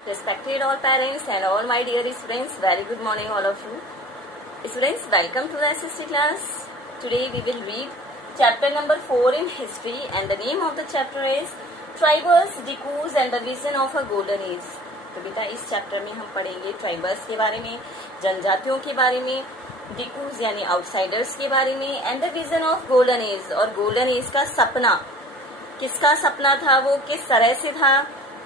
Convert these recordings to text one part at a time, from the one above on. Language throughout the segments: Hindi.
Respected all parents and all my dear students, very good morning all of you. Students, welcome to the SST class. Today we will read chapter number 4 in history and the name of the chapter is Tribals, Decus and the Vision of a Golden Age. तो बेटा इस चैप्टर में हम पढ़ेंगे ट्राइबल्स के बारे में, जनजातियों के बारे में, डिकूज यानी आउटसाइडर्स के बारे में and the vision of golden age, और गोल्डन एज का सपना, किसका सपना था, वो किस तरह से था,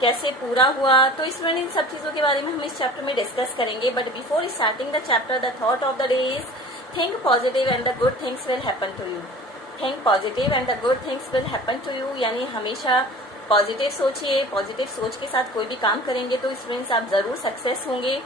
कैसे पूरा हुआ. तो इसमें इन सब चीजों के बारे में हम इस चैप्टर में डिस्कस करेंगे. But before starting the chapter the thought of the day is think positive and the good things will happen to you. Think positive and the good things will happen to you यानी हमेशा पॉजिटिव सोचिए. पॉजिटिव सोच के साथ कोई भी काम करेंगे तो स्टूडेंट्स आप जरूर सक्सेस होंगे.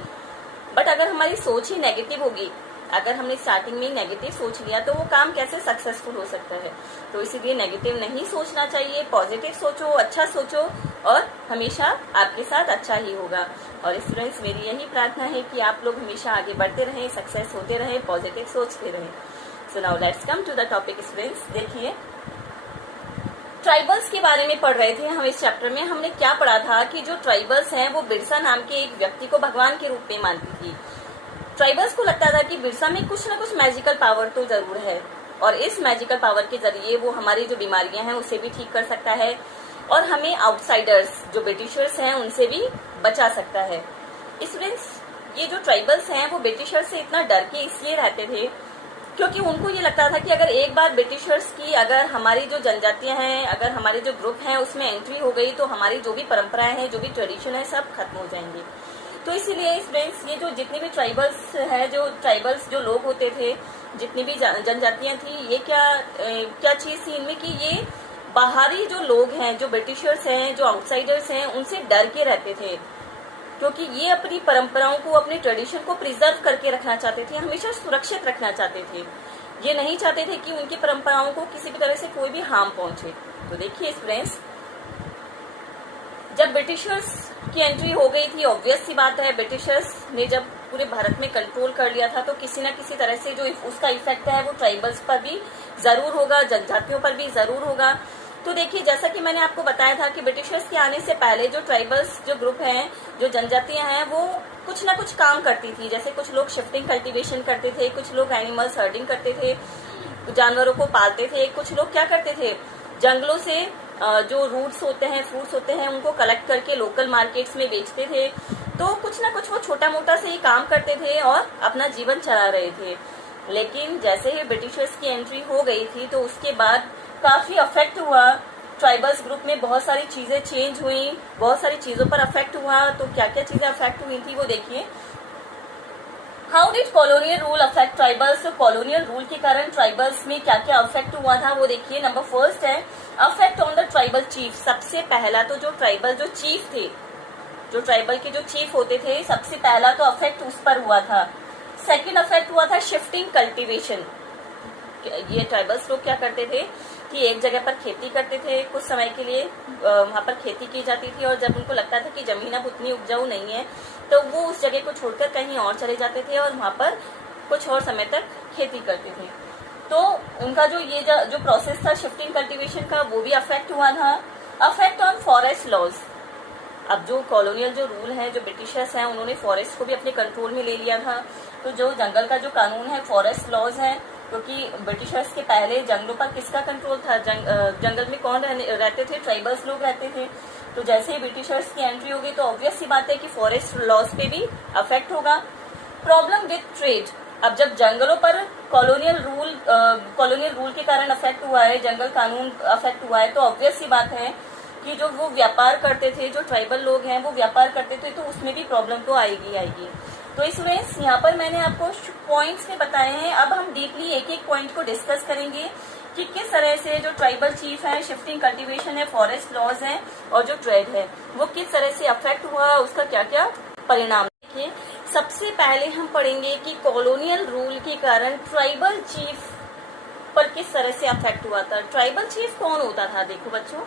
बट अगर हमारी सोच ही नेगेटिव होगी, अगर हमने स्टार्टिंग में नेगेटिव सोच लिया तो वो काम कैसे सक्सेसफुल हो सकता है. तो इसीलिए नेगेटिव नहीं सोचना चाहिए, पॉजिटिव सोचो, अच्छा सोचो और हमेशा आपके साथ अच्छा ही होगा. और स्टूडेंट्स मेरी यही प्रार्थना है कि आप लोग हमेशा आगे बढ़ते रहें, सक्सेस होते रहें, पॉजिटिव सोचते रहें. So now let's come to the topic. Students देखिए, ट्राइबल्स के बारे में पढ़ रहे थे हम. इस चैप्टर में हमने क्या पढ़ा था कि जो ट्राइबल्स हैं वो बिरसा नाम के एक व्यक्ति को भगवान के रूप में मानती थी. ट्राइबल्स को लगता था कि बिरसा में कुछ ना कुछ मैजिकल पावर तो जरूर है और इस मैजिकल पावर के जरिए वो हमारी जो बीमारियां हैं उसे भी ठीक कर सकता है और हमें आउटसाइडर्स जो ब्रिटिशर्स हैं उनसे भी बचा सकता है. स्टूडेंट्स, ये जो ट्राइबल्स हैं वो ब्रिटिशर्स से इतना डर के इसलिए रहते थे क्योंकि उनको ये लगता था कि अगर एक बार ब्रिटिशर्स की, अगर हमारी जो जनजातियां हैं, अगर हमारे जो ग्रुप हैं उसमें एंट्री हो गई तो हमारी जो भी परंपराएं हैं, जो भी ट्रेडिशन है, सब खत्म हो जाएंगे. तो इसीलिए स्टूडेंट्स ये जो जितने भी ट्राइबल्स है, जो ट्राइबल्स जो लोग होते थे, जितनी भी जनजातियां थी, ये क्या चीज थी इनमें कि ये बाहरी जो लोग हैं, जो ब्रिटिशर्स हैं, जो आउटसाइडर्स हैं, उनसे डर के रहते थे क्योंकि ये अपनी परंपराओं को, अपने ट्रेडिशन को प्रिजर्व करके रखना चाहते थे, हमेशा सुरक्षित रखना चाहते थे. ये नहीं चाहते थे कि उनकी परंपराओं को किसी भी तरह से कोई भी हार्म पहुंचे. तो देखिए स्टूडेंट्स, जब ब्रिटिशर्स की एंट्री हो गई थी, ऑब्वियस सी बात है, ब्रिटिशर्स ने जब पूरे भारत में कंट्रोल कर लिया था तो किसी न किसी तरह से जो उसका इफेक्ट है वो ट्राइबल्स पर भी जरूर होगा, जनजातियों पर भी जरूर होगा. तो देखिए, जैसा कि मैंने आपको बताया था कि ब्रिटिशर्स के आने से पहले जो ट्राइबल्स जो ग्रुप हैं, जो जनजातियां हैं, वो कुछ ना कुछ काम करती थी. जैसे कुछ लोग शिफ्टिंग कल्टीवेशन करते थे, कुछ लोग एनिमल्स हर्डिंग करते थे, जानवरों को पालते थे, कुछ लोग क्या करते थे, जंगलों से जो रूट्स होते हैं, फ्रूट्स होते हैं, उनको कलेक्ट करके लोकल मार्केट्स में बेचते थे. तो कुछ ना कुछ वो छोटा मोटा से ही काम करते थे और अपना जीवन चला रहे थे. लेकिन जैसे ही ब्रिटिशर्स की एंट्री हो गई थी तो उसके बाद काफी अफेक्ट हुआ ट्राइबल्स ग्रुप में. बहुत सारी चीजें चेंज हुई, बहुत सारी चीजों पर अफेक्ट हुआ. तो क्या क्या चीजें अफेक्ट हुई थी वो देखिए. How did colonial rule affect tribals. तो कॉलोनियल रूल के कारण ट्राइबल्स में क्या क्या अफेक्ट हुआ था वो देखिए. नंबर फर्स्ट है affect on the tribal chief. सबसे पहला तो जो ट्राइबल जो चीफ थे, जो ट्राइबल के जो चीफ होते थे, सबसे पहला तो अफेक्ट उस पर हुआ था. सेकेंड अफेक्ट हुआ था शिफ्टिंग कल्टीवेशन. ये ट्राइबल्स लोग क्या करते थे कि एक जगह पर खेती करते थे, कुछ समय के लिए वहां पर खेती की जाती थी और जब उनको लगता था कि जमीन अब उतनी उपजाऊ नहीं है तो वो उस जगह को छोड़कर कहीं और चले जाते थे और वहां पर कुछ और समय तक खेती करते थे. तो उनका जो ये जो प्रोसेस था शिफ्टिंग कल्टीवेशन का, वो भी अफेक्ट हुआ था. Affect on forest laws. अब जो कॉलोनियल जो रूल है, जो ब्रिटिशर्स हैं, उन्होंने फॉरेस्ट को भी अपने कंट्रोल में ले लिया था. तो जो जंगल का जो कानून है, फॉरेस्ट लॉज है, क्योंकि ब्रिटिशर्स के पहले जंगलों पर किसका कंट्रोल था, जंगल में कौन रहते थे, ट्राइबल्स लोग रहते थे. तो जैसे ही ब्रिटिशर्स की एंट्री होगी तो ऑब्वियस सी बात है कि फॉरेस्ट लॉज पे भी अफेक्ट होगा. Problem with trade. अब जब जंगलों पर कॉलोनियल रूल के कारण अफेक्ट हुआ है, जंगल कानून अफेक्ट हुआ है, तो ऑब्वियस सी बात है कि जो वो व्यापार करते थे, जो ट्राइबल लोग हैं वो व्यापार करते थे, तो उसमें भी प्रॉब्लम तो आएगी. तो स्टूडेंट्स, यहाँ पर मैंने आपको पॉइंट्स में बताए हैं. अब हम डीपली एक एक पॉइंट को डिस्कस करेंगे कि किस तरह से जो ट्राइबल चीफ है, शिफ्टिंग कल्टीवेशन है, फॉरेस्ट लॉज है और जो ट्रेड है वो किस तरह से अफेक्ट हुआ, उसका क्या क्या परिणाम. देखिए, सबसे पहले हम पढ़ेंगे कि कॉलोनियल रूल के कारण ट्राइबल चीफ पर किस तरह से अफेक्ट हुआ था. ट्राइबल चीफ कौन होता था? देखो बच्चों,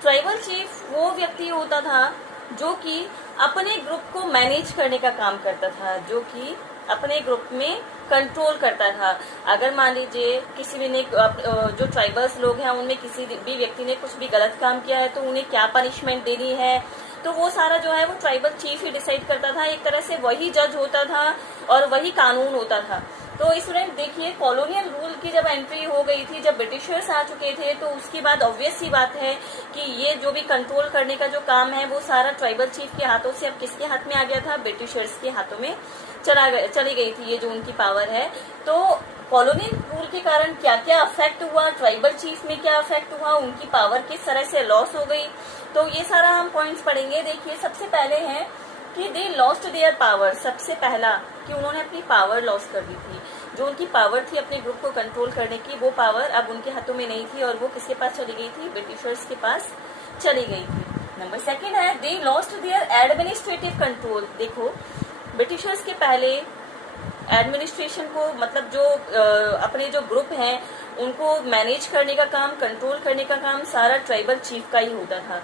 ट्राइबल चीफ वो व्यक्ति होता था जो कि अपने ग्रुप को मैनेज करने का काम करता था, जो कि अपने ग्रुप में कंट्रोल करता था. अगर मान लीजिए किसी भी ने, जो ट्राइबल्स लोग हैं उनमें किसी भी व्यक्ति ने कुछ भी गलत काम किया है तो उन्हें क्या पनिशमेंट देनी है, तो वो सारा जो है वो ट्राइबल चीफ ही डिसाइड करता था, एक तरह से वही जज होता था और वही कानून होता था। तो स्टूडेंट देखिए, कॉलोनियल रूल की जब एंट्री हो गई थी, जब ब्रिटिशर्स आ चुके थे, तो उसके बाद ऑब्वियस सी बात है कि ये जो भी कंट्रोल करने का जो काम है वो सारा ट्राइबल चीफ के हाथों से अब किसके हाथ में आ गया था, ब्रिटिशर्स के हाथों में चली गई थी ये जो उनकी पावर है। तो कॉलोनियल रूल के कारण क्या क्या अफेक्ट हुआ, ट्राइबल चीफ में क्या अफेक्ट हुआ, उनकी पावर किस तरह से लॉस हो गई, तो ये सारा हम पॉइंट्स पढ़ेंगे। देखिए, सबसे पहले है कि दे लॉस्ट देयर पावर। सबसे पहला कि उन्होंने अपनी पावर लॉस कर दी थी। जो उनकी पावर थी अपने ग्रुप को कंट्रोल करने की, वो पावर अब उनके हाथों में नहीं थी और वो किसके पास चली गई थी, ब्रिटिशर्स के पास चली गई थी। नंबर सेकंड है they lost their administrative control. देखो, ब्रिटिशर्स के पहले एडमिनिस्ट्रेशन को, मतलब जो अपने जो ग्रुप हैं उनको मैनेज करने का काम, कंट्रोल करने का काम सारा ट्राइबल चीफ का ही होता था।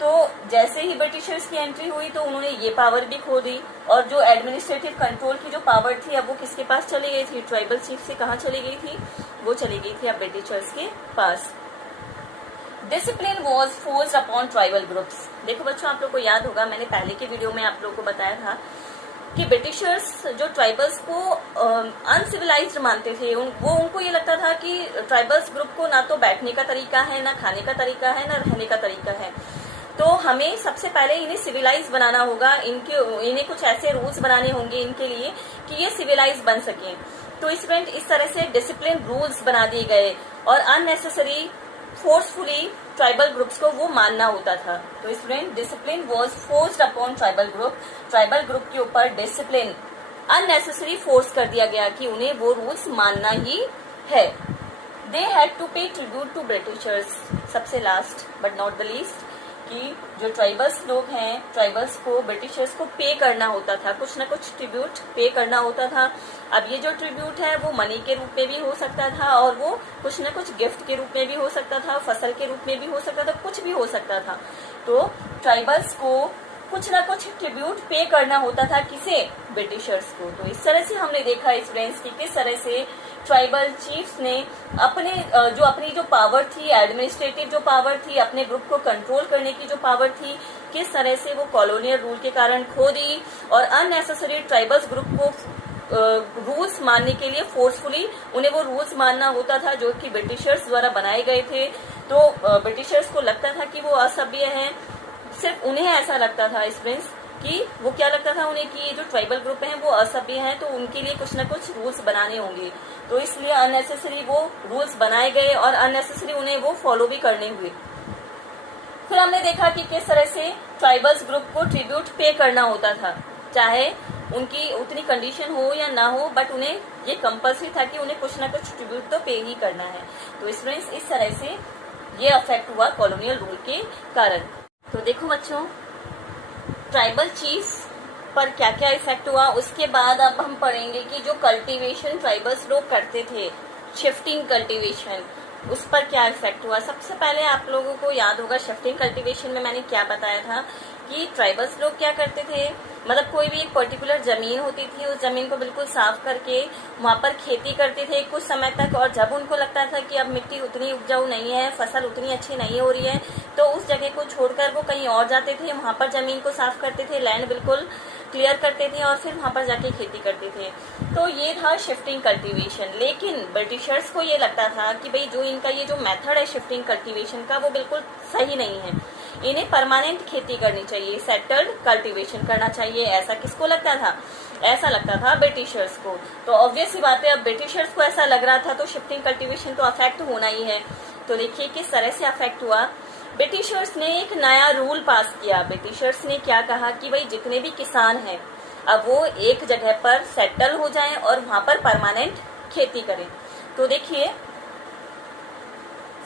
तो जैसे ही ब्रिटिशर्स की एंट्री हुई तो उन्होंने ये पावर भी खो दी और जो एडमिनिस्ट्रेटिव कंट्रोल की जो पावर थी अब वो किसके पास चली गई थी, ट्राइबल चीफ से कहाँ चली गई थी, वो चली गई थी अब ब्रिटिशर्स के पास। Discipline was forced upon tribal groups. देखो बच्चों, आप लोग को याद होगा, मैंने पहले के वीडियो में आप लोग को बताया था कि ब्रिटिशर्स जो ट्राइबल्स को अनसिविलाइज्ड मानते थे, उनको ये लगता था कि ट्राइबल्स ग्रुप को ना तो बैठने का तरीका है, ना खाने का तरीका है, ना रहने का तरीका है। तो हमें सबसे पहले इन्हें सिविलाइज बनाना होगा, इन्हें कुछ ऐसे रूल्स बनाने होंगे इनके लिए कि ये सिविलाइज बन सकें। तो स्टूडेंट, इस तरह से डिसिप्लिन रूल्स बना दिए गए और अननेसेसरी फोर्सफुली ट्राइबल ग्रुप्स को वो मानना होता था। तो student, discipline was forced upon tribal group. Tribal group के ऊपर डिसिप्लिन अननेसेसरी फोर्स कर दिया गया कि उन्हें वो रूल्स मानना ही है। दे हैड टू पे ट्रिब्यूट टू ब्रिटिशर्स। सबसे last but not the least कि जो ट्राइबल्स लोग हैं, ट्राइबल्स को ब्रिटिशर्स को पे करना होता था, कुछ ना कुछ ट्रिब्यूट पे करना होता था। अब ये जो ट्रिब्यूट है वो मनी के रूप में भी हो सकता था और वो कुछ ना कुछ गिफ्ट के रूप में भी हो सकता था, फसल के रूप में भी हो सकता था, कुछ भी हो सकता था। तो ट्राइबल्स को कुछ ना कुछ ट्रिब्यूट पे करना होता था, किसे, ब्रिटिशर्स को। तो इस तरह से हमने देखा स्टूडेंट्स की किस तरह से ट्राइबल चीफ्स ने अपनी जो पावर थी, एडमिनिस्ट्रेटिव जो पावर थी, अपने ग्रुप को कंट्रोल करने की जो पावर थी, किस तरह से वो कॉलोनियल रूल के कारण खो दी और अननेसेसरी ट्राइबल्स ग्रुप को रूल्स मानने के लिए फोर्सफुली उन्हें वो रूल्स मानना होता था जो कि ब्रिटिशर्स द्वारा बनाए गए थे। तो ब्रिटिशर्स को लगता था कि वो असभ्य हैं, सिर्फ उन्हें ऐसा लगता था स्टूडेंट्स कि वो क्या लगता था उन्हें कि जो ट्राइबल ग्रुप हैं वो असभ्य हैं, तो उनके लिए कुछ ना कुछ रूल्स बनाने होंगे। तो इसलिए अननेसेसरी वो रूल्स बनाए गए और अननेसेसरी उन्हें वो फॉलो भी करने हुए। फिर हमने देखा कि किस तरह से ट्राइबल्स ग्रुप को ट्रिब्यूट पे करना होता था, चाहे उनकी उतनी कंडीशन हो या ना हो, बट उन्हें ये कंपल्सरी था कि उन्हें कुछ ना कुछ ट्रिब्यूट तो पे ही करना है। तो स्टूडेंट्स, इस तरह से ये अफेक्ट हुआ कॉलोनियल रूल के कारण। तो देखो बच्चों, ट्राइबल चीफ पर क्या क्या इफेक्ट हुआ, उसके बाद अब हम पढ़ेंगे कि जो कल्टीवेशन ट्राइबल्स लोग करते थे, शिफ्टिंग कल्टीवेशन, उस पर क्या इफेक्ट हुआ। सबसे पहले आप लोगों को याद होगा शिफ्टिंग कल्टीवेशन में मैंने क्या बताया था कि ट्राइबल्स लोग क्या करते थे, मतलब कोई भी एक पर्टिकुलर जमीन होती थी, उस जमीन को बिल्कुल साफ करके वहां पर खेती करते थे कुछ समय तक, और जब उनको लगता था कि अब मिट्टी उतनी उपजाऊ नहीं है, फसल उतनी अच्छी नहीं हो रही है, तो उस जगह को छोड़कर वो कहीं और जाते थे, वहां पर जमीन को साफ करते थे, लैंड बिल्कुल क्लियर करते थे और फिर वहां पर जाके खेती करते थे। तो ये था शिफ्टिंग कल्टीवेशन। लेकिन ब्रिटिशर्स को ये लगता था कि भाई जो इनका ये जो मेथड है शिफ्टिंग कल्टीवेशन का वो बिल्कुल सही नहीं है, इन्हें परमानेंट खेती करनी चाहिए, सेटल्ड कल्टीवेशन करना चाहिए। ऐसा किसको लगता था, ऐसा लगता था ब्रिटिशर्स को। तो ऑब्वियस सी बात है, अब ब्रिटिशर्स को ऐसा लग रहा था तो शिफ्टिंग कल्टीवेशन तो अफेक्ट होना ही है। तो देखिए किस तरह से अफेक्ट हुआ। ब्रिटिशर्स ने एक नया रूल पास किया। ब्रिटिशर्स ने क्या कहा कि भाई जितने भी किसान हैं अब वो एक जगह पर सेटल हो जाएं और वहां पर परमानेंट खेती करें। तो देखिए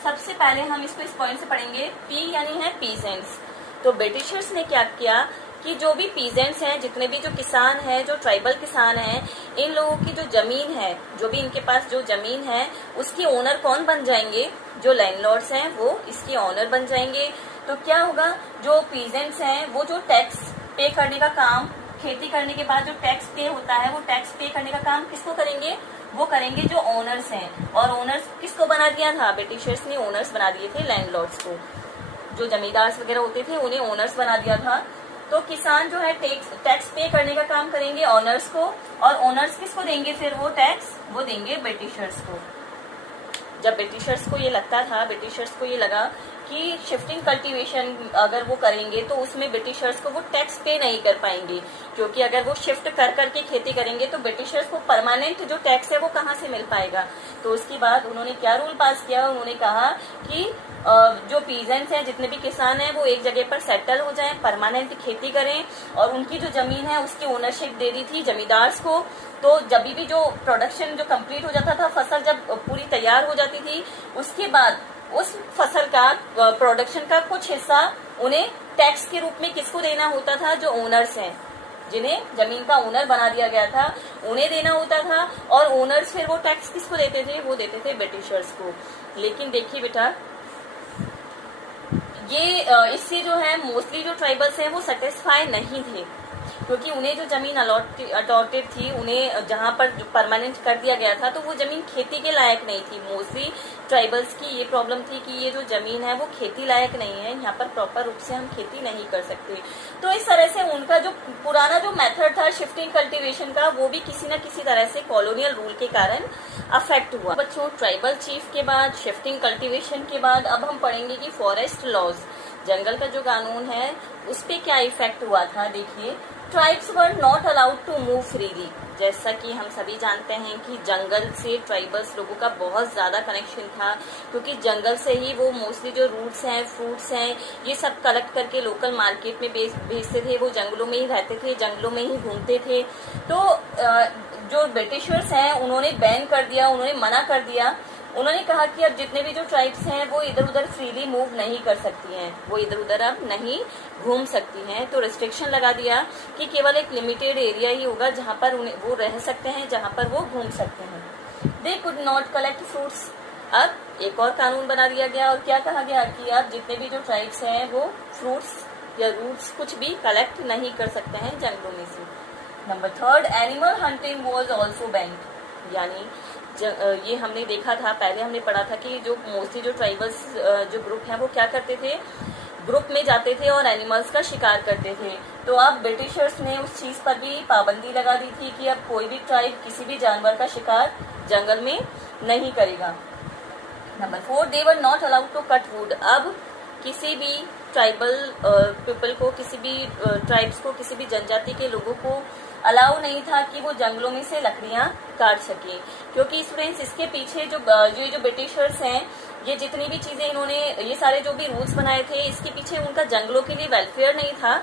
सबसे पहले हम इसको इस पॉइंट से पढ़ेंगे, पी यानी है पीजेंट्स। तो ब्रिटिशर्स ने क्या किया कि जो भी पीजेंट्स हैं, जितने भी जो किसान हैं, जो ट्राइबल किसान हैं, इन लोगों की जो जमीन है, जो भी इनके पास जो जमीन है, उसके ओनर कौन बन जाएंगे, जो लैंडलॉर्ड्स हैं वो इसके ओनर बन जाएंगे। तो क्या होगा, जो पीजेंट्स हैं वो जो टैक्स पे करने का काम, खेती करने के बाद जो टैक्स पे होता है, वो टैक्स पे करने का काम किसको करेंगे, वो करेंगे जो ओनर्स हैं। और ओनर्स किसको बना दिया था, ब्रिटिशर्स ने ओनर्स बना दिए थे लैंडलॉर्ड्स को। जो जमींदार वगैरह होते थे उन्हें ओनर्स बना दिया था। तो किसान जो है टैक्स पे करने का काम करेंगे ऑनर्स को, और ऑनर्स किसको देंगे फिर वो टैक्स, वो देंगे ब्रिटिशर्स को। जब ब्रिटिशर्स को ये लगता था, ब्रिटिशर्स को ये लगा कि शिफ्टिंग कल्टीवेशन अगर वो करेंगे तो उसमें ब्रिटिशर्स को वो टैक्स पे नहीं कर पाएंगे, क्योंकि अगर वो शिफ्ट कर करके खेती करेंगे तो ब्रिटिशर्स को परमानेंट जो टैक्स है वो कहाँ से मिल पाएगा। तो उसके बाद उन्होंने क्या रूल पास किया, उन्होंने कहा कि जो पीजेंट्स हैं, जितने भी किसान हैं, वो एक जगह पर सेटल हो जाएं, परमानेंट खेती करें, और उनकी जो जमीन है उसकी ओनरशिप दे दी थी जमींदार्स को। तो जब भी जो प्रोडक्शन जो कंप्लीट हो जाता था, फसल जब पूरी तैयार हो जाती थी, उसके बाद उस फसल का प्रोडक्शन का कुछ हिस्सा उन्हें टैक्स के रूप में किसको देना होता था, जो ओनर्स हैं, जिन्हें जमीन का ओनर बना दिया गया था, उन्हें देना होता था। और ओनर्स फिर वो टैक्स किसको देते थे, वो देते थे ब्रिटिशर्स को। लेकिन देखिए बेटा, ये इससे जो है मोस्टली जो ट्राइबल्स हैं वो सेटिस्फाई नहीं थे, क्योंकि उन्हें जो जमीन अलॉटेड थी, उन्हें जहां पर परमानेंट कर दिया गया था, तो वो जमीन खेती के लायक नहीं थी। मोस्टली ट्राइबल्स की ये प्रॉब्लम थी कि ये जो जमीन है वो खेती लायक नहीं है, यहाँ पर प्रॉपर रूप से हम खेती नहीं कर सकते। तो इस तरह से उनका जो पुराना जो मेथड था शिफ्टिंग कल्टीवेशन का, वो भी किसी न किसी तरह से कॉलोनियल रूल के कारण अफेक्ट हुआ। बच्चों, ट्राइबल चीफ के बाद, शिफ्टिंग कल्टीवेशन के बाद अब हम पढ़ेंगे कि फॉरेस्ट लॉज, जंगल का जो कानून है उस पर क्या इफेक्ट हुआ था। देखिए, tribes were not allowed to move freely. जैसा कि हम सभी जानते हैं कि जंगल से ट्राइबल्स लोगों का बहुत ज़्यादा कनेक्शन था, क्योंकि जंगल से ही वो मोस्टली जो रूट्स हैं, फ्रूट्स हैं, ये सब कलेक्ट करके लोकल मार्केट में भेजते थे। वो जंगलों में ही रहते थे, जंगलों में ही घूमते थे। तो जो ब्रिटिशर्स हैं उन्होंने बैन कर दिया, उन्होंने मना कर दिया। उन्होंने कहा कि अब जितने भी जो ट्राइब्स हैं वो इधर उधर फ्रीली मूव नहीं कर सकती हैं, वो इधर उधर अब नहीं घूम सकती हैं। तो रिस्ट्रिक्शन लगा दिया कि केवल एक लिमिटेड एरिया ही होगा जहां पर वो रह सकते हैं, जहां पर वो घूम सकते हैं। They could not collect fruits. अब एक और कानून बना दिया गया, और क्या कहा गया कि अब जितने भी जो ट्राइब्स हैं वो फ्रूट्स या रूट्स कुछ भी कलेक्ट नहीं कर सकते हैं जंगलों में से। Number 3, animal hunting was also band. यानी ये हमने देखा था, पहले हमने पढ़ा था कि जो मोस्टली जो ट्राइबल्स जो ग्रुप हैं वो क्या करते थे, ग्रुप में जाते थे और एनिमल्स का शिकार करते थे। तो अब ब्रिटिशर्स ने उस चीज पर भी पाबंदी लगा दी थी कि अब कोई भी ट्राइब किसी भी जानवर का शिकार जंगल में नहीं करेगा। Number 4, they were not allowed to cut wood. अब किसी भी ट्राइबल पीपल को, किसी भी ट्राइब्स को, किसी भी जनजाति के लोगों को अलाउ नहीं था कि वो जंगलों में से लकड़ियां काट सके, क्योंकि स्टूडेंट्स इसके पीछे जो ब्रिटिशर्स हैं, ये जितनी भी चीजें इन्होंने, ये सारे जो भी रूल्स बनाए थे, इसके पीछे उनका जंगलों के लिए वेलफेयर नहीं था,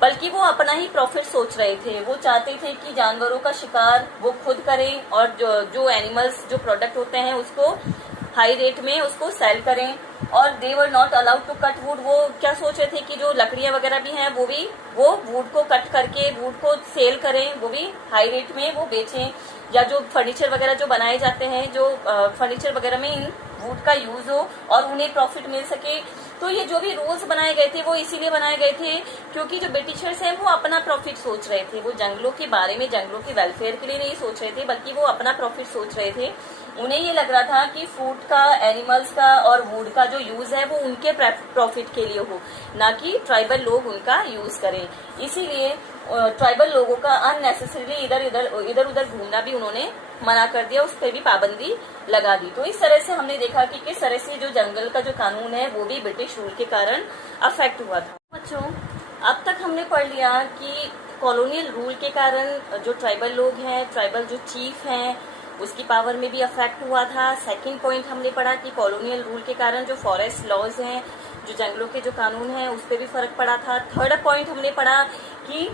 बल्कि वो अपना ही प्रॉफिट सोच रहे थे। वो चाहते थे कि जानवरों का शिकार वो खुद करें, और जो एनिमल्स जो प्रोडक्ट होते हैं उसको हाई रेट में उसको सेल करें। और they were not allowed to cut wood. वो क्या सोच रहे थे कि जो लकड़ियां वगैरह भी हैं वो वुड को कट करके वुड को सेल करें, वो भी हाई रेट में वो बेचें, या जो फर्नीचर वगैरह जो बनाए जाते हैं, जो फर्नीचर वगैरह में इन वुड का यूज हो और उन्हें प्रॉफिट मिल सके। तो ये जो भी रूल्स बनाए गए थे वो इसीलिए बनाए गए थे क्योंकि जो ब्रिटिशर्स हैं वो अपना प्रॉफिट सोच रहे थे। वो जंगलों के बारे में, जंगलों के वेलफेयर के लिए नहीं सोच रहे थे, बल्कि वो अपना प्रॉफिट सोच रहे थे। उन्हें ये लग रहा था कि फ्रूट का, एनिमल्स का और वुड का जो यूज है वो उनके प्रॉफिट के लिए हो, ना कि ट्राइबल लोग उनका यूज करें। इसीलिए ट्राइबल लोगों का अननेसेसरीली इधर उधर घूमना भी उन्होंने मना कर दिया, उस पर भी पाबंदी लगा दी। तो इस तरह से हमने देखा कि किस तरह से जो जंगल का जो कानून है वो भी ब्रिटिश रूल के कारण अफेक्ट हुआ था। बच्चों, अब तक हमने पढ़ लिया कि कॉलोनियल रूल के कारण जो ट्राइबल लोग हैं, ट्राइबल जो चीफ हैं, उसकी पावर में भी अफेक्ट हुआ था। सेकंड पॉइंट हमने पढ़ा कि कॉलोनियल रूल के कारण जो फॉरेस्ट लॉज हैं, जो जंगलों के जो कानून हैं, उस पर भी फर्क पड़ा था। थर्ड पॉइंट हमने पढ़ा कि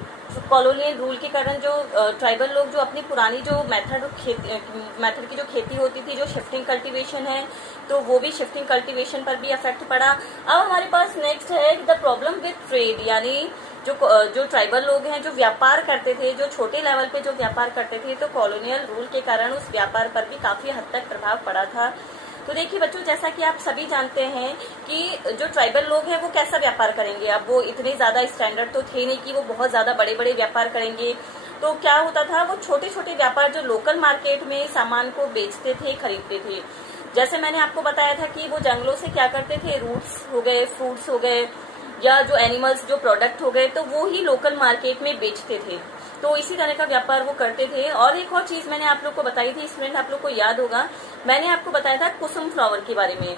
कॉलोनियल रूल के कारण जो ट्राइबल लोग जो अपनी पुरानी जो मेथड की जो खेती होती थी, जो शिफ्टिंग कल्टीवेशन है, तो वो भी शिफ्टिंग कल्टीवेशन पर भी अफेक्ट पड़ा। अब हमारे पास नेक्स्ट है द प्रॉब्लम विथ ट्रेड, यानी जो ट्राइबल लोग हैं जो व्यापार करते थे, जो छोटे लेवल पे जो व्यापार करते थे, तो कॉलोनियल रूल के कारण उस व्यापार पर भी काफी हद तक प्रभाव पड़ा था। तो देखिए बच्चों, जैसा कि आप सभी जानते हैं कि जो ट्राइबल लोग हैं वो कैसा व्यापार करेंगे। अब वो इतने ज्यादा स्टैंडर्ड तो थे नहीं कि वो बहुत ज्यादा बड़े बड़े व्यापार करेंगे। तो क्या होता था, वो छोटे छोटे व्यापार जो लोकल मार्केट में सामान को बेचते थे, खरीदते थे। जैसे मैंने आपको बताया था कि वो जंगलों से क्या करते थे, रूट्स हो गए, फ्रूट्स हो गए, या जो एनिमल्स जो प्रोडक्ट हो गए, तो वो ही लोकल मार्केट में बेचते थे। तो इसी तरह का व्यापार वो करते थे। और एक और चीज मैंने आप लोग को बताई थी स्टूडेंट, आप लोग को याद होगा, मैंने आपको बताया था कुसुम फ्लावर के बारे में।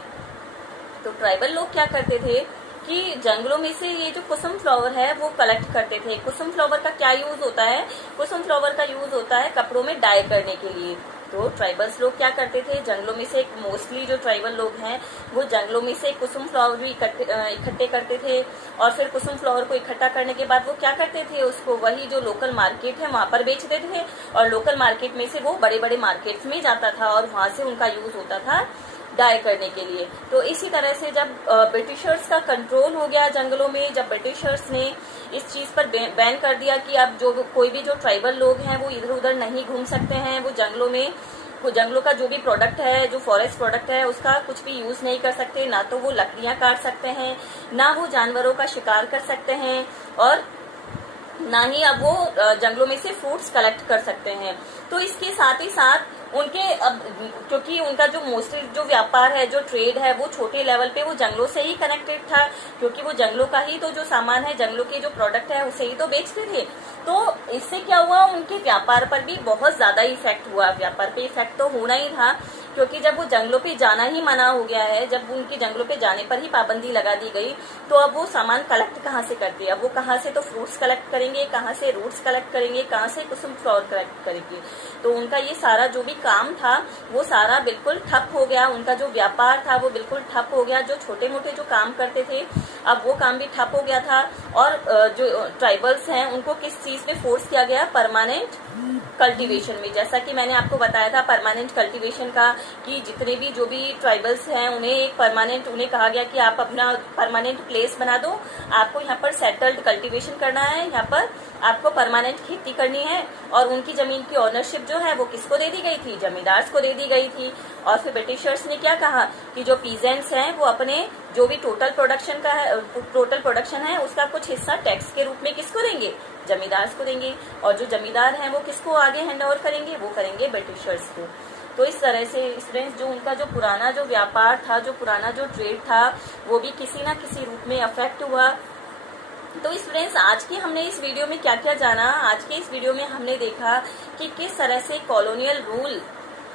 तो ट्राइबल लोग क्या करते थे कि जंगलों में से ये जो कुसुम फ्लावर है वो कलेक्ट करते थे। कुसुम फ्लावर का क्या यूज होता है, कुसुम फ्लावर का यूज होता है कपड़ों में डाई करने के लिए। तो ट्राइबल्स लोग क्या करते थे, जंगलों में से मोस्टली जो ट्राइबल लोग हैं वो जंगलों में से कुसुम फ्लावर भी इकट्ठे करते थे। और फिर कुसुम फ्लावर को इकट्ठा करने के बाद वो क्या करते थे, उसको वही जो लोकल मार्केट है वहां पर बेच देते थे। और लोकल मार्केट में से वो बड़े बड़े मार्केट्स में जाता था और वहां से उनका यूज होता था डाई करने के लिए। तो इसी तरह से जब ब्रिटिशर्स का कंट्रोल हो गया जंगलों में, जब ब्रिटिशर्स ने इस चीज पर बैन कर दिया कि अब जो कोई भी जो ट्राइबल लोग हैं वो इधर उधर नहीं घूम सकते हैं, वो जंगलों में वो जंगलों का जो भी प्रोडक्ट है, जो फॉरेस्ट प्रोडक्ट है, उसका कुछ भी यूज नहीं कर सकते, ना तो वो लकड़ियां काट सकते हैं, ना वो जानवरों का शिकार कर सकते हैं, और ना ही अब वो जंगलों में से फ्रूट्स कलेक्ट कर सकते हैं। तो इसके साथ ही साथ उनके अब क्योंकि उनका जो मोस्टली जो व्यापार है, जो ट्रेड है, वो छोटे लेवल पे वो जंगलों से ही कनेक्टेड था, क्योंकि वो जंगलों का ही तो जो सामान है, जंगलों के जो प्रोडक्ट है उसे ही तो बेचते थे। तो इससे क्या हुआ, उनके व्यापार पर भी बहुत ज्यादा इफेक्ट हुआ। व्यापार पे इफेक्ट तो होना ही था, क्योंकि जब वो जंगलों पे जाना ही मना हो गया है, जब उनके जंगलों पे जाने पर ही पाबंदी लगा दी गई, तो अब वो सामान कलेक्ट कहाँ से करते, अब वो कहाँ से तो फ्रूट्स कलेक्ट करेंगे, कहाँ से रूट्स कलेक्ट करेंगे, कहाँ से कुसुम फ्लावर कलेक्ट करेंगे। तो उनका ये सारा जो भी काम था वो सारा बिल्कुल ठप हो गया। उनका जो व्यापार था वो बिल्कुल ठप हो गया। जो छोटे मोटे जो काम करते थे अब वो काम भी ठप हो गया था। और जो ट्राइबल्स हैं उनको किस चीज में फोर्स किया गया, परमानेंट कल्टीवेशन में। जैसा कि मैंने आपको बताया था परमानेंट कल्टीवेशन का, कि जितने भी जो भी ट्राइबल्स हैं उन्हें एक परमानेंट, उन्हें कहा गया कि आप अपना परमानेंट प्लेस बना दो, आपको यहाँ पर सेटल्ड कल्टीवेशन करना है, यहाँ पर आपको परमानेंट खेती करनी है। और उनकी जमीन की ओनरशिप जो है वो किसको दे दी गई थी, जमींदार्स को दे दी गई थी। और फिर ब्रिटिशर्स ने क्या कहा कि जो पीजेंट्स हैं वो अपने जो भी टोटल प्रोडक्शन है उसका कुछ हिस्सा टैक्स के रूप में किसको देंगे, जमींदार्स को देंगे। और जो जमींदार हैं वो किसको आगे हैंड ओवर करेंगे, वो करेंगे ब्रिटिशर्स को। तो इस तरह से स्टूडेंट्स जो उनका जो पुराना जो व्यापार था, जो पुराना जो ट्रेड था, वो भी किसी ना किसी रूप में अफेक्ट हुआ। तो स्टूडेंट्स आज की हमने इस वीडियो में क्या क्या जाना, आज के इस वीडियो में हमने देखा कि किस तरह से कॉलोनियल रूल,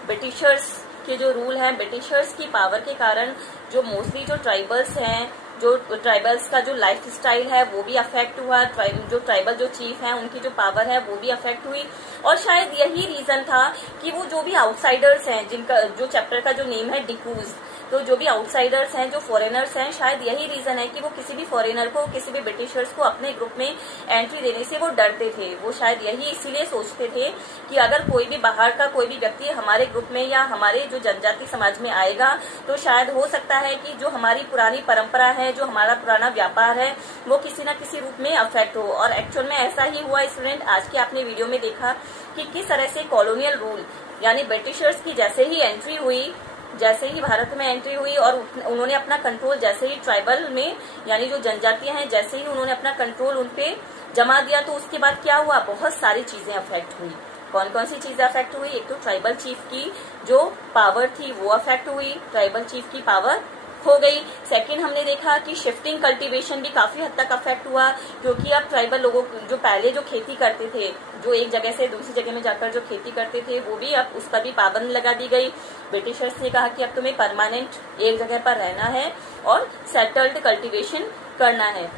ब्रिटिशर्स के जो रूल हैं, ब्रिटिशर्स की पावर के कारण जो मोस्टली जो ट्राइबल्स हैं, जो ट्राइबल्स का जो लाइफ स्टाइल है वो भी अफेक्ट हुआ। जो ट्राइबल जो चीफ हैं उनकी जो पावर है वो भी अफेक्ट हुई। और शायद यही रीजन था कि वो जो भी आउटसाइडर्स हैं, जिनका जो चैप्टर का जो नेम है डिकूज, तो जो भी आउटसाइडर्स हैं, जो फॉरेनर्स हैं, शायद यही रीजन है कि वो किसी भी फॉरेनर को, किसी भी ब्रिटिशर्स को अपने ग्रुप में एंट्री देने से वो डरते थे। वो शायद यही इसीलिए सोचते थे कि अगर कोई भी बाहर का कोई भी व्यक्ति हमारे ग्रुप में या हमारे जो जनजाति समाज में आएगा तो शायद हो सकता है कि जो हमारी पुरानी परंपरा है, जो हमारा पुराना व्यापार है, वो किसी न किसी रूप में अफेक्ट हो। और एक्चुअल में ऐसा ही हुआ स्टूडेंट। आज के आपने वीडियो में देखा कि किस तरह से कॉलोनियल रूल, यानी ब्रिटिशर्स की जैसे ही एंट्री हुई, जैसे ही भारत में एंट्री हुई और उन्होंने अपना कंट्रोल जैसे ही ट्राइबल में, यानी जो जनजातियां हैं, जैसे ही उन्होंने अपना कंट्रोल उनपे जमा दिया, तो उसके बाद क्या हुआ, बहुत सारी चीजें अफेक्ट हुई। कौन कौन सी चीजें अफेक्ट हुई, एक तो ट्राइबल चीफ की जो पावर थी वो अफेक्ट हुई, ट्राइबल चीफ की पावर हो गई। सेकंड हमने देखा कि शिफ्टिंग कल्टीवेशन भी काफी हद तक अफेक्ट हुआ, क्योंकि अब ट्राइबल लोगों जो पहले जो खेती करते थे, जो एक जगह से दूसरी जगह में जाकर जो खेती करते थे, वो भी अब उस पर भी पाबंदी लगा दी गई। ब्रिटिशर्स ने कहा कि अब तुम्हें परमानेंट एक जगह पर रहना है और सेटल्ड कल्टीवेशन करना है।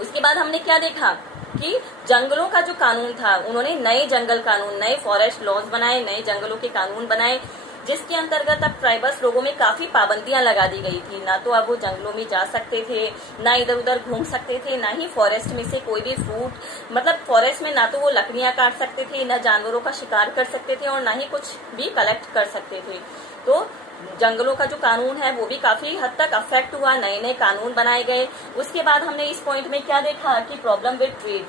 उसके बाद हमने क्या देखा कि जंगलों का जो कानून था, उन्होंने नए जंगल कानून, नए फॉरेस्ट लॉज बनाए, नए जंगलों के कानून बनाए, जिसके अंतर्गत अब ट्राइबल्स लोगों में काफी पाबंदियां लगा दी गई थी। ना तो अब वो जंगलों में जा सकते थे, ना इधर उधर घूम सकते थे, ना ही फॉरेस्ट में से कोई भी फ्रूट, मतलब फॉरेस्ट में ना तो वो लकड़ियां काट सकते थे, ना जानवरों का शिकार कर सकते थे, और ना ही कुछ भी कलेक्ट कर सकते थे। तो जंगलों का जो कानून है वो भी काफी हद तक अफेक्ट हुआ, नए नए कानून बनाए गए। उसके बाद हमने इस पॉइंट में क्या देखा कि प्रॉब्लम विद ट्रेड,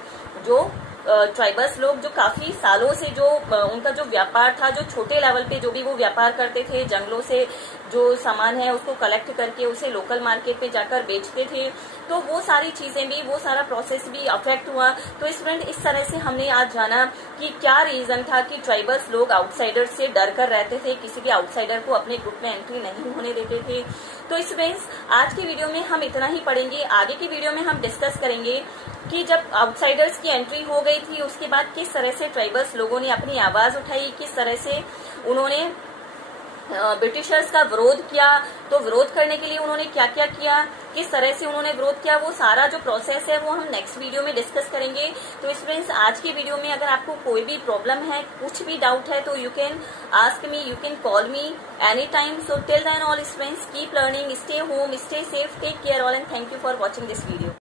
जो ट्राइबल्स लोग जो काफी सालों से जो उनका जो व्यापार था, जो छोटे लेवल पे जो भी वो व्यापार करते थे, जंगलों से जो सामान है उसको कलेक्ट करके उसे लोकल मार्केट पे जाकर बेचते थे, तो वो सारी चीजें भी, वो सारा प्रोसेस भी अफेक्ट हुआ। तो स्टूडेंट इस तरह से हमने आज जाना कि क्या रीजन था कि ट्राइबल्स लोग आउटसाइडर से डर कर रहते थे, किसी भी आउटसाइडर को अपने ग्रुप में एंट्री नहीं होने देते थे। तो स्टूडेंट्स आज की वीडियो में हम इतना ही पढ़ेंगे। आगे की वीडियो में हम डिस्कस करेंगे कि जब आउटसाइडर्स की एंट्री हो गई थी उसके बाद किस तरह से ट्राइबल्स लोगों ने अपनी आवाज उठाई, किस तरह से उन्होंने ब्रिटिशर्स का विरोध किया। तो विरोध करने के लिए उन्होंने क्या क्या किया, किस तरह से उन्होंने विरोध किया, वो सारा जो प्रोसेस है वो हम नेक्स्ट वीडियो में डिस्कस करेंगे। तो स्टूडेंट्स आज की वीडियो में अगर आपको कोई भी प्रॉब्लम है, कुछ भी डाउट है, तो you can ask me, you can call me any time. So till then all students keep learning, stay home, stay safe, take care all and thank you for watching this video.